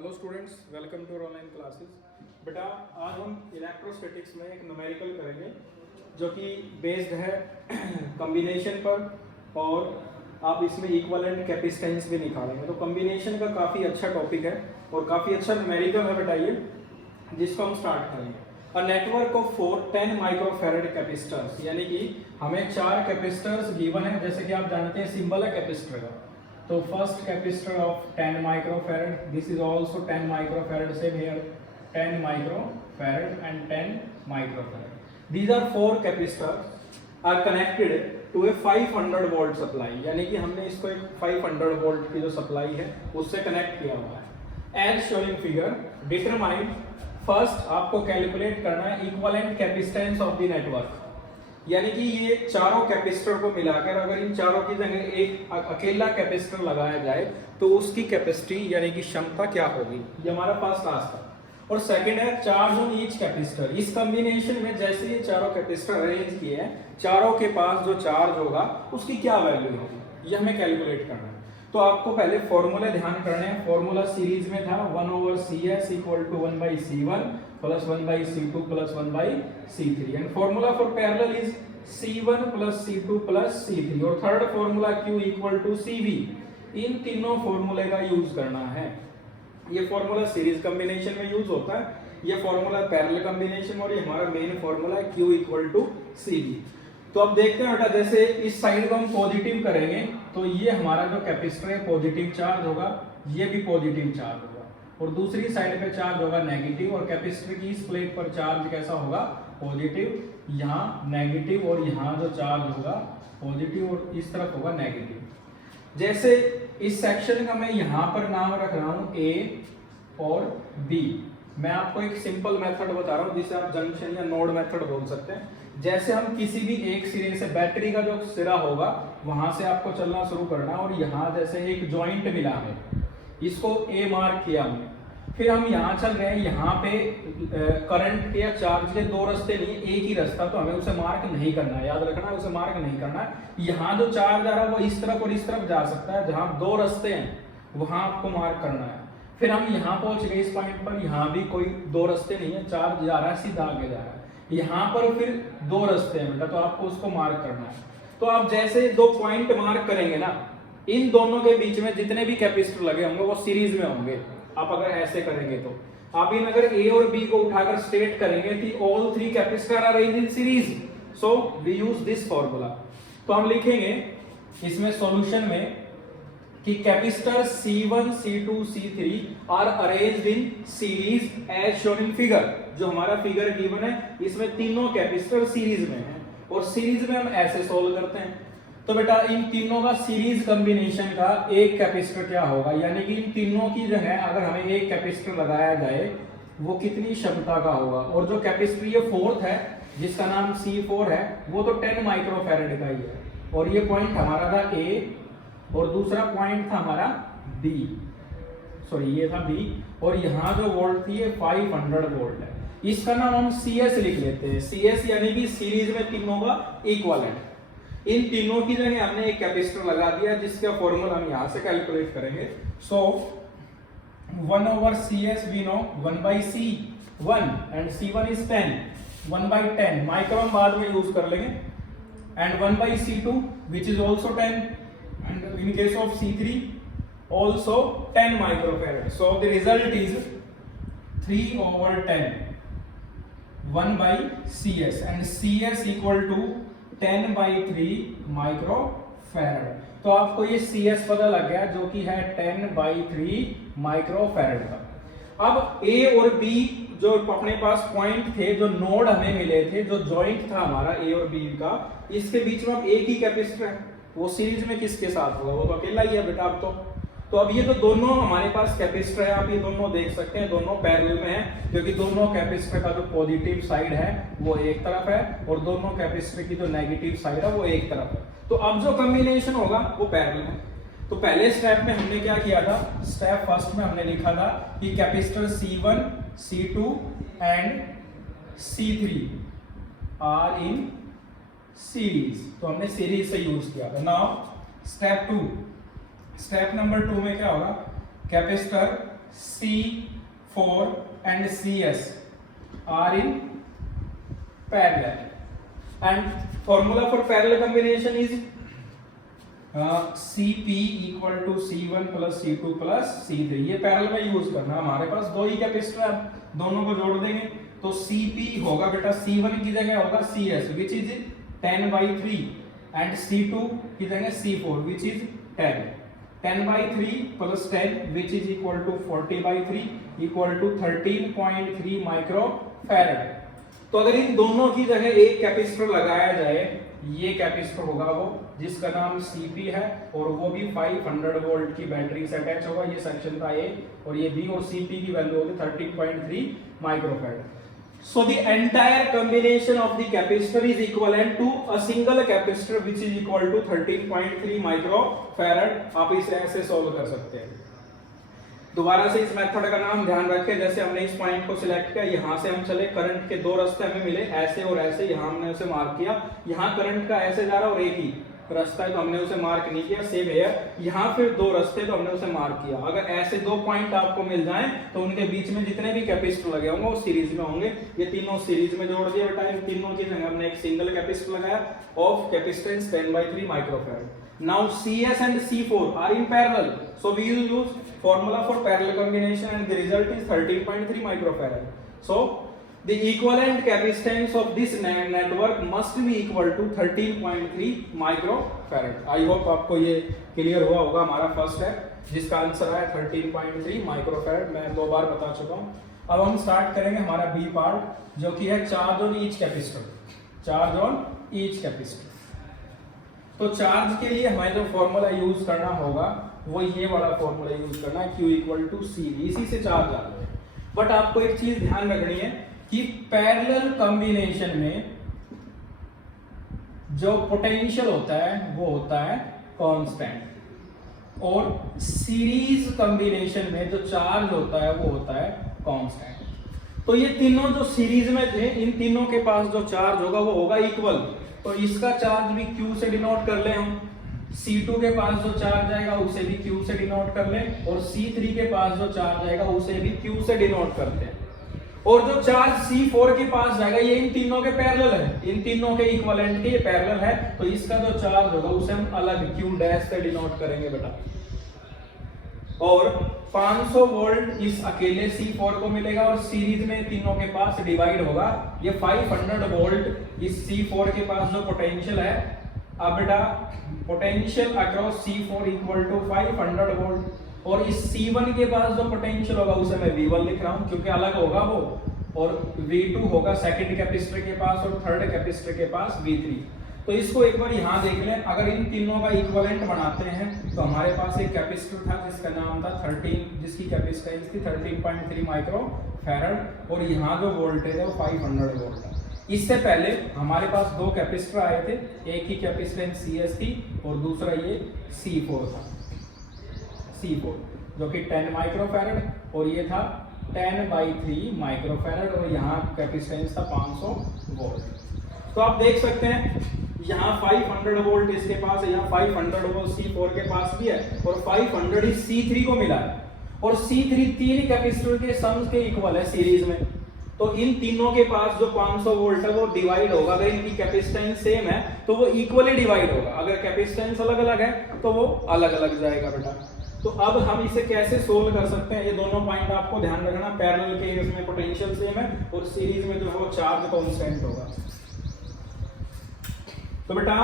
Hello students, welcome to online classes. बेटा आज हम इलेक्ट्रोस्टैटिक्स में एक न्यूमेरिकल करेंगे जो कि बेस्ड है कॉम्बिनेशन पर, और आप इसमें इक्विवेलेंट कैपेसिटेंस भी निकालेंगे। तो कॉम्बिनेशन का काफ़ी अच्छा टॉपिक है और काफ़ी अच्छा न्यूमेरिकल है बेटा ये, जिसको हम स्टार्ट करेंगे। A network of 10 microfarad capacitors, यानी कि हमें 4 कैपेसिटर्स गिवन है। जैसे कि आप जानते हैं सिंबल है कैपेसिटर का, तो first capacitor of 10 microfarad, this is also 10 microfarad, same here 10 microfarad and 10 microfarad. These are 4 capacitors are connected to a 500 volt supply, यानी कि हमने इसको एक 500 वोल्ट की जो सप्लाई है उससे कनेक्ट किया हुआ है। As shown in figure, determine, first आपको कैलकुलेट करना है equivalent capacitance of the network, यानी कि ये चारों कैपेसिटर को मिलाकर अगर इन चारों की जगह एक अकेला कैपेसिटर लगाया जाए तो उसकी कैपेसिटी यानी कि क्षमता क्या होगी, ये हमारा फर्स्ट टास्क है। और सेकंड है चार्ज ऑन ईच कैपेसिटर। इस कॉम्बिनेशन में जैसे ये चारों कैपेसिटर अरेंज किए हैं, चारों के पास जो चार्ज होगा उसकी क्या वैल्यू होगी, ये हमें कैलकुलेट करना है। तो आपको पहले फॉर्मूले ध्यान करने हैं। फॉर्मूला सीरीज में था 1/CS equal to 1/C1 plus 1/C2 plus 1/C3, and formula for parallel is C1 plus C2 plus C3, और third formula Q equal to CV। इन तीनों फॉर्मूले का यूज करना है। ये फॉर्मूला सीरीज कॉम्बिनेशन में यूज होता है, ये फॉर्मूला पैरेलल कॉम्बिनेशन, और ये हमारा मेन फॉर्मूला है Q इक्वल टू CV। तो अब देखते हैं बेटा, जैसे इस साइड को हम पॉजिटिव करेंगे तो ये हमारा जो कैपेसिटर है पॉजिटिव चार्ज होगा, ये भी पॉजिटिव चार्ज होगा, और दूसरी साइड पे चार्ज होगा नेगेटिव, और कैपेसिटर की इस प्लेट पर चार्ज कैसा होगा, पॉजिटिव, यहाँ नेगेटिव, और यहाँ जो चार्ज होगा पॉजिटिव और इस तरफ होगा नेगेटिव। जैसे इस सेक्शन का मैं यहाँ पर नाम रख रहा हूँ A और B। मैं आपको एक सिंपल मेथड बता रहा हूँ जिसे आप जंक्शन या नोड मेथड बोल सकते हैं। जैसे हम किसी भी एक सिरे से, बैटरी का जो सिरा होगा वहां से आपको चलना शुरू करना, और यहाँ जैसे एक जॉइंट मिला है, इसको A मार्क किया हमने, फिर हम यहाँ चल रहे हैं, यहाँ पे करंट के या चार्ज के 2 रास्ते नहीं, एक ही रास्ता, तो हमें उसे मार्क नहीं करना है, याद रखना है, उसे मार्क नहीं करना है। यहाँ जो चार्ज आ रहा है वो इस तरफ और इस तरफ जा सकता है, जहाँ 2 रास्ते हैं वहां आपको मार्क करना है। फिर हम यहाँ पहुंच गए इस पॉइंट पर, यहाँ भी कोई 2 रास्ते नहीं है, चार्ज जा रहा है सीधा आगे जा रहा है, यहाँ पर फिर 2 रास्ते हैं बेटा, तो आपको उसको मार्क करना है। तो आप जैसे 2 पॉइंट मार्क करेंगे ना, इन दोनों के बीच में जितने भी कैपेसिटर लगे होंगे वो सीरीज में होंगे। आप अगर ऐसे करेंगे तो आप इन अगर A और B को उठाकर स्टेट करेंगे तो all 3 capacitor are arranged in series, so we use this formula. तो हम लिखेंगे इसमें सॉल्यूशन में कि capacitor C1, C2, C3 are arranged in series as shown in figure. जो हमारा फिगर गिवन है इसमें तीनों कैपेसिटर सीरीज में है, और सीरीज में हम ऐसे सोल्व करते हैं। तो बेटा इन तीनों का सीरीज कॉम्बिनेशन का एक कैपेसिटर क्या होगा, यानी कि इन तीनों की जगह अगर हमें एक कैपेसिटर लगाया जाए वो कितनी क्षमता का होगा। और जो कैपेसिटर ये फोर्थ है जिसका नाम C4 है, वो तो 10 माइक्रोफैरड का ही है, और ये पॉइंट हमारा था A और दूसरा पॉइंट था हमारा B, सॉरी ये था B, और यहाँ जो वोल्ट थी ये 500 वोल्ट है। इसका नाम हम CS लिख लेते हैं, CS यानी कि सीरीज में तीनों का इक्विवेलेंट। इन तीनों की जगह हमने एक कैपेसिटर लगा दिया जिसका फॉर्मूला हम यहाँ से कैलकुलेट करेंगे। So 1/CS we know 1/C1 and C1 is 10, 1/10 micro हम बाद में यूज कर लेंगे, and 1/C2 which is also 10, and in case of C3 also 10 microfarad. So the result is 3/10, 1/CS, and CS equal to 10/3 microfarad. तो आपको ये CS पता लग गया जो कि है 10/3 माइक्रोफैरड का। अब A और B जो अपने पास पॉइंट थे, जो नोड हमें मिले थे, जो जॉइंट था हमारा A और B का, इसके बीच में अब एक ही कैपेसिटर है, वो सीरीज में किसके साथ होगा, वो तो अकेला ही है बेटा अब तो अब ये तो दोनों हमारे पास कैपेसिटर है, आप ये दोनों देख सकते हैं, दोनों पैरेलल में है, क्योंकि दोनों कैपेसिटर का जो पॉजिटिव साइड है वो एक तरफ है, और दोनों कैपेसिटर की जो नेगेटिव साइड है वो एक तरफ है। तो अब जो कॉम्बिनेशन होगा वो पैरेलल है। तो पहले स्टेप में हमने क्या किया था, स्टेप फर्स्ट में हमने लिखा था कि capacitor C1, C2 and C3 are in series, तो हमने सीरीज से यूज किया था। नाउ स्टेप 2, स्टेप नंबर 2 में क्या होगा, capacitor C4 and CS are in parallel, and formula for parallel combination is Cp equal to C1 plus C2 plus C3। ये parallel में यूज करना है। हमारे पास दो ही कैपेसिटर है, दोनों को जोड़ देंगे तो Cp होगा बेटा C1 की जगह होगा Cs which is 10/3 and C2 की जगह C4 which is 10। 10/3 plus 10 which is equal to 40/3 equal to 13.3 microfarad. तो अगर इन दोनों की जगह एक कैपेसिटर लगाया जाए, ये कैपेसिटर होगा वो जिसका नाम Cp है और वो भी 500 वोल्ट की बैटरी से अटैच होगा। ये सेक्शन था A और ये B, और Cp की वैल्यू होगी 13.3 microfarad. So the entire combination of the capacitor is equivalent to a single capacitor which is equal to 13.3 microfarad. आप इसे ऐसे सॉल्व कर सकते हैं। दोबारा से इस मेथड का नाम ध्यान रखें। जैसे हमने इस पॉइंट को सिलेक्ट किया, यहाँ से हम चले, करंट के दो रास्ते हमें मिले, ऐसे और ऐसे। यहाँ हमने उसे मार्क किया, यहाँ करंट का ऐसे जा रहा और एक ही रास्ता है तो हमने उसे मार्क नहीं किया। सेम है यहाँ फिर दो रास्ते तो हमने उसे मार्क किया। अगर ऐसे दो पॉइंट आपको मिल जाएं तो उनके बीच में जितने भी कैपेसिटर लगे होंगे वो सीरीज में होंगे। ये तीनों सीरीज में जोड़ दिए बेटा। इन तीनों की जगह हमने एक सिंगल कैपेसिटर लगाया of capacitance 10/3 microfarad. Now CS and C4 are in parallel, so we will use formula for parallel combination and the result is 13.3 microfarad. So the equivalent capacitance of this network must be equal to 13.3 microfarad. I hope आपको ये clear हुआ होगा। हमारा first है जिसका answer है 13.3 microfarad. मैं दो बार बता चुका हूँ। अब हम स्टार्ट करेंगे हमारा बी पार्ट जो कि है charge on each capacitor. Charge on each capacitor. तो चार्ज के लिए हमें जो फॉर्मूला यूज करना होगा वो ये वाला फॉर्मूला यूज करना है, Q इक्वल टू C। इसी से चार्ज आ रहा है। बट आपको एक चीज ध्यान रखनी है कि पैरेलल कॉम्बिनेशन में जो पोटेंशियल होता है वो होता है कांस्टेंट, और सीरीज कॉम्बिनेशन में जो चार्ज होता है वो होता है कांस्टेंट। तो ये तीनों जो सीरीज में थे, इन तीनों के पास जो चार्ज होगा वो होगा इक्वल। तो इसका चार्ज भी Q से डिनोट कर ले हम। C2 के पास जो चार्ज आएगा उसे भी Q से डिनोट कर ले, और C3 के पास जो चार्ज आएगा उसे भी Q से डिनोट करते हैं। और जो चार्ज C4 के पास जाएगा ये इन तीनों के पैरेलल है, इन तीनों के इक्विवेलेंट के ये पैरेलल है। तो इसका जो चार्ज होगा उसे हम अलग Q डैश से डिनोट करेंगे बेटा। और 500 वोल्ट इस अकेले C4 को मिलेगा और सीरीज में तीनों के पास डिवाइड होगा। ये 500 वोल्ट इस C4 के पास जो पोटेंशियल है। अब बेटा potential across C4 equal to 500 volt, और इस C1 के पास जो पोटेंशियल होगा उसे मैं V1 लिख रहा हूं क्योंकि अलग होगा वो, और V2 होगा सेकंड कैपेसिटर के पास और थर्ड कैपेसिटर के पास V3। तो इसको एक बार यहाँ देख लें। अगर इन तीनों का इक्विवेलेंट बनाते हैं तो हमारे पास एक कैपेसिटर था जिसका नाम था 13, जिसकी कैपेसिटेंस थी 13.3 माइक्रोफैरड, और यहाँ जो वोल्टेज है वो 500 वोल्ट है। इससे पहले हमारे पास दो कैपेसिटर आए थे, एक ही कैपेसिटेंस CS थी और दूसरा ये C4 था। C4 जो कि 10 माइक्रोफैरड और ये था 10/3 माइक्रोफैरड, और यहाँ कैपेसिटेंस था 500 वोल्ट। तो आप देख सकते हैं यहाँ 500 वोल्ट इसके पास है, यहाँ 500 वोल्ट C4 के पास भी है, और 500 ही C3 को मिला है, और C3 तीन कैपेसिटर के सम के इक्वल है सीरीज में। तो इन तीनों के पास जो 500 वोल्ट है वो डिवाइड होगा। अगर इनकी कैपेसिटेंस सेम है तो वो इक्वली डिवाइड होगा, अगर कैपेसिटेंस अलग अलग है तो वो अलग अलग जाएगा बेटा। तो अब हम इसे कैसे सोल्व कर सकते हैं, ये दोनों पॉइंट आपको ध्यान रखना। पैरेलल के केस में पोटेंशियल सेम है और सीरीज में जो है वो चार्ज कांस्टेंट होगा। तो बेटा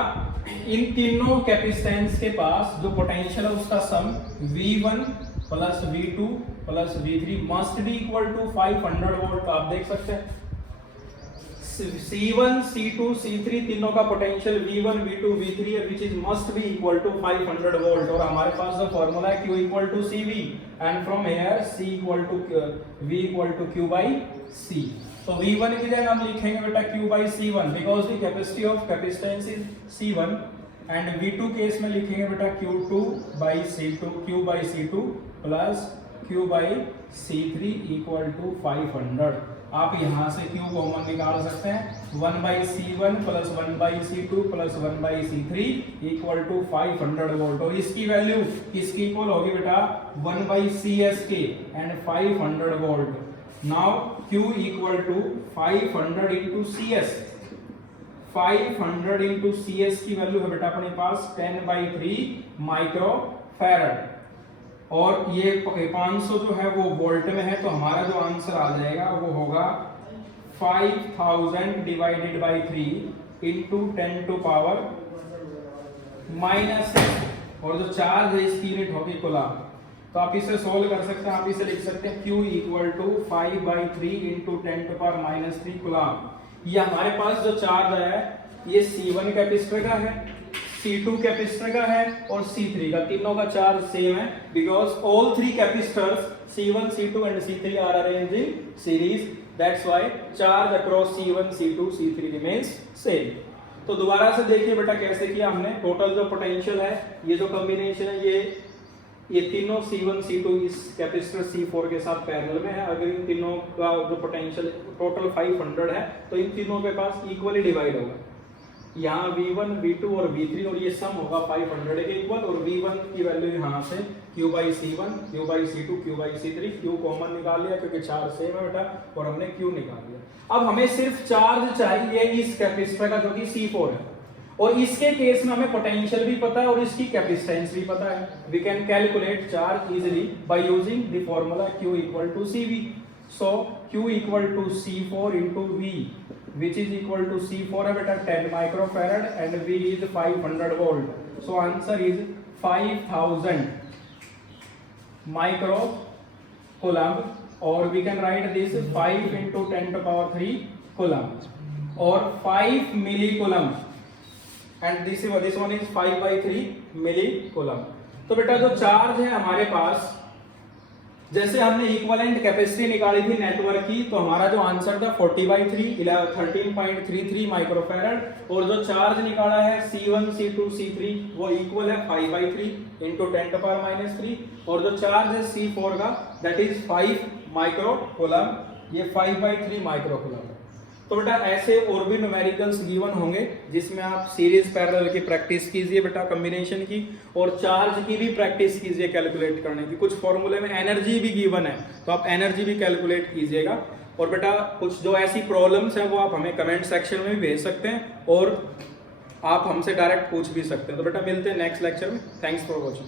इन तीनों कैपेसिटेंस के पास जो पोटेंशियल है उसका sum V1 plus V2 plus V3 must be equal to 500 volt. आप देख सकते हैं C1, C2, C3 तीनों का पोटेंशियल V1, V2, V3 है, which is must be equal to 500 volt. और हमारे पास जो फॉर्मूला है Q equal to CV and from here C equal to V equal to Q by C। तो V1 की जगह हम लिखेंगे बेटा Q by C1 because the capacity of capacitance is C1, and V2 case में लिखेंगे बेटा Q2 by C2, Q by C2 plus Q by C3 equal to 500। आप यहाँ से Q कॉमन निकाल सकते हैं 1/C1 plus 1/C2 plus 1/C3 equal to 500 volt. और इसकी वैल्यू किसकी इक्वल होगी बेटा 1/CS के and 500 volt. Now Q equal to 500 into CS, 500 into CS की वैल्यू है बेटा अपने पास 10/3 माइक्रो फैरड। और ये 500 जो है वो वोल्ट में है, तो हमारा जो आंसर आ जाएगा वो होगा 5000 divided by 3 into 10 to power -6। और जो चार्ज है इसकी यूनिट होगी कूलम। तो आप इसे सोल्व कर सकते हैं, आप इसे लिख सकते हैं Q equal to 5/3 into 10 to power -3 coulomb. ये हमारे पास जो चार्ज है ये C1 कैपेसिटर का है, C2 कैपेसिटर का है और C3 का। तीनों का चार्ज सेम है because all three capacitors C1, C2 and C3 are arranged in series, that's why charge across C1, C2, C3 remains same. तो दोबारा से देखिए बेटा कैसे किया हमने। टोटल जो पोटेंशियल है, ये जो कॉम्बिनेशन है, ये तीनों C1, C2 इस कैपेसिटर C4 के साथ पैरेलल में है। अगर इन तीनों का जो पोटेंशियल टोटल 500 है तो इन तीनों के पास इक्वली डिवाइड होगा। यहाँ V1, V2 और V3 और ये सम होगा 500 के इक्वल। और V1 की वैल्यू यहाँ से Q/C1, Q/C2, Q/C3, Q common निकाल लिया क्योंकि चार्ज सेम है बेटा, और हमने Q निकाल लिया। अब हमें सिर्फ चार्ज चाहिए इस कैपेसिटर का जो कि C4 है, और इसके केस में हमें पोटेंशियल भी पता है और इसकी कैपेसिटेंस भी पता है। We can calculate charge easily by using the formula Q equal to CV। So Q equal to C4 into V which is equal to C4 है बेटा 10 microfarad and V is 500 volt. So answer is 5000 microcoulomb, or we can write this 5 into 10 to power 3 coulomb or 5 millicoulomb, and this one is 5/3 millicoulomb. तो बेटा जो charge है हमारे पास, जैसे हमने equivalent capacity निकाली थी नेटवर्क की, तो हमारा जो आंसर था 40/3 13.33 माइक्रोफैरड, और जो चार्ज निकाला है C1, C2, C3 वो इक्वल है 5/3 इंटू 10 टू पावर -3, और जो चार्ज है C4 का दैट इज 5 माइक्रोकूलम, ये 5/3 माइक्रोकूलम। तो बेटा ऐसे और भी न्यूमेरिकल्स गिवन होंगे जिसमें आप सीरीज पैरेलल की प्रैक्टिस कीजिए बेटा, कॉम्बिनेशन की, और चार्ज की भी प्रैक्टिस कीजिए कैलकुलेट करने की। कुछ फॉर्मूले में एनर्जी भी गिवन है तो आप एनर्जी भी कैलकुलेट कीजिएगा। और बेटा कुछ जो ऐसी प्रॉब्लम्स हैं वो आप हमें कमेंट सेक्शन में भी भेज सकते हैं और आप हमसे डायरेक्ट पूछ भी सकते हैं। तो बेटा मिलते हैं नेक्स्ट लेक्चर में। Thanks for watching.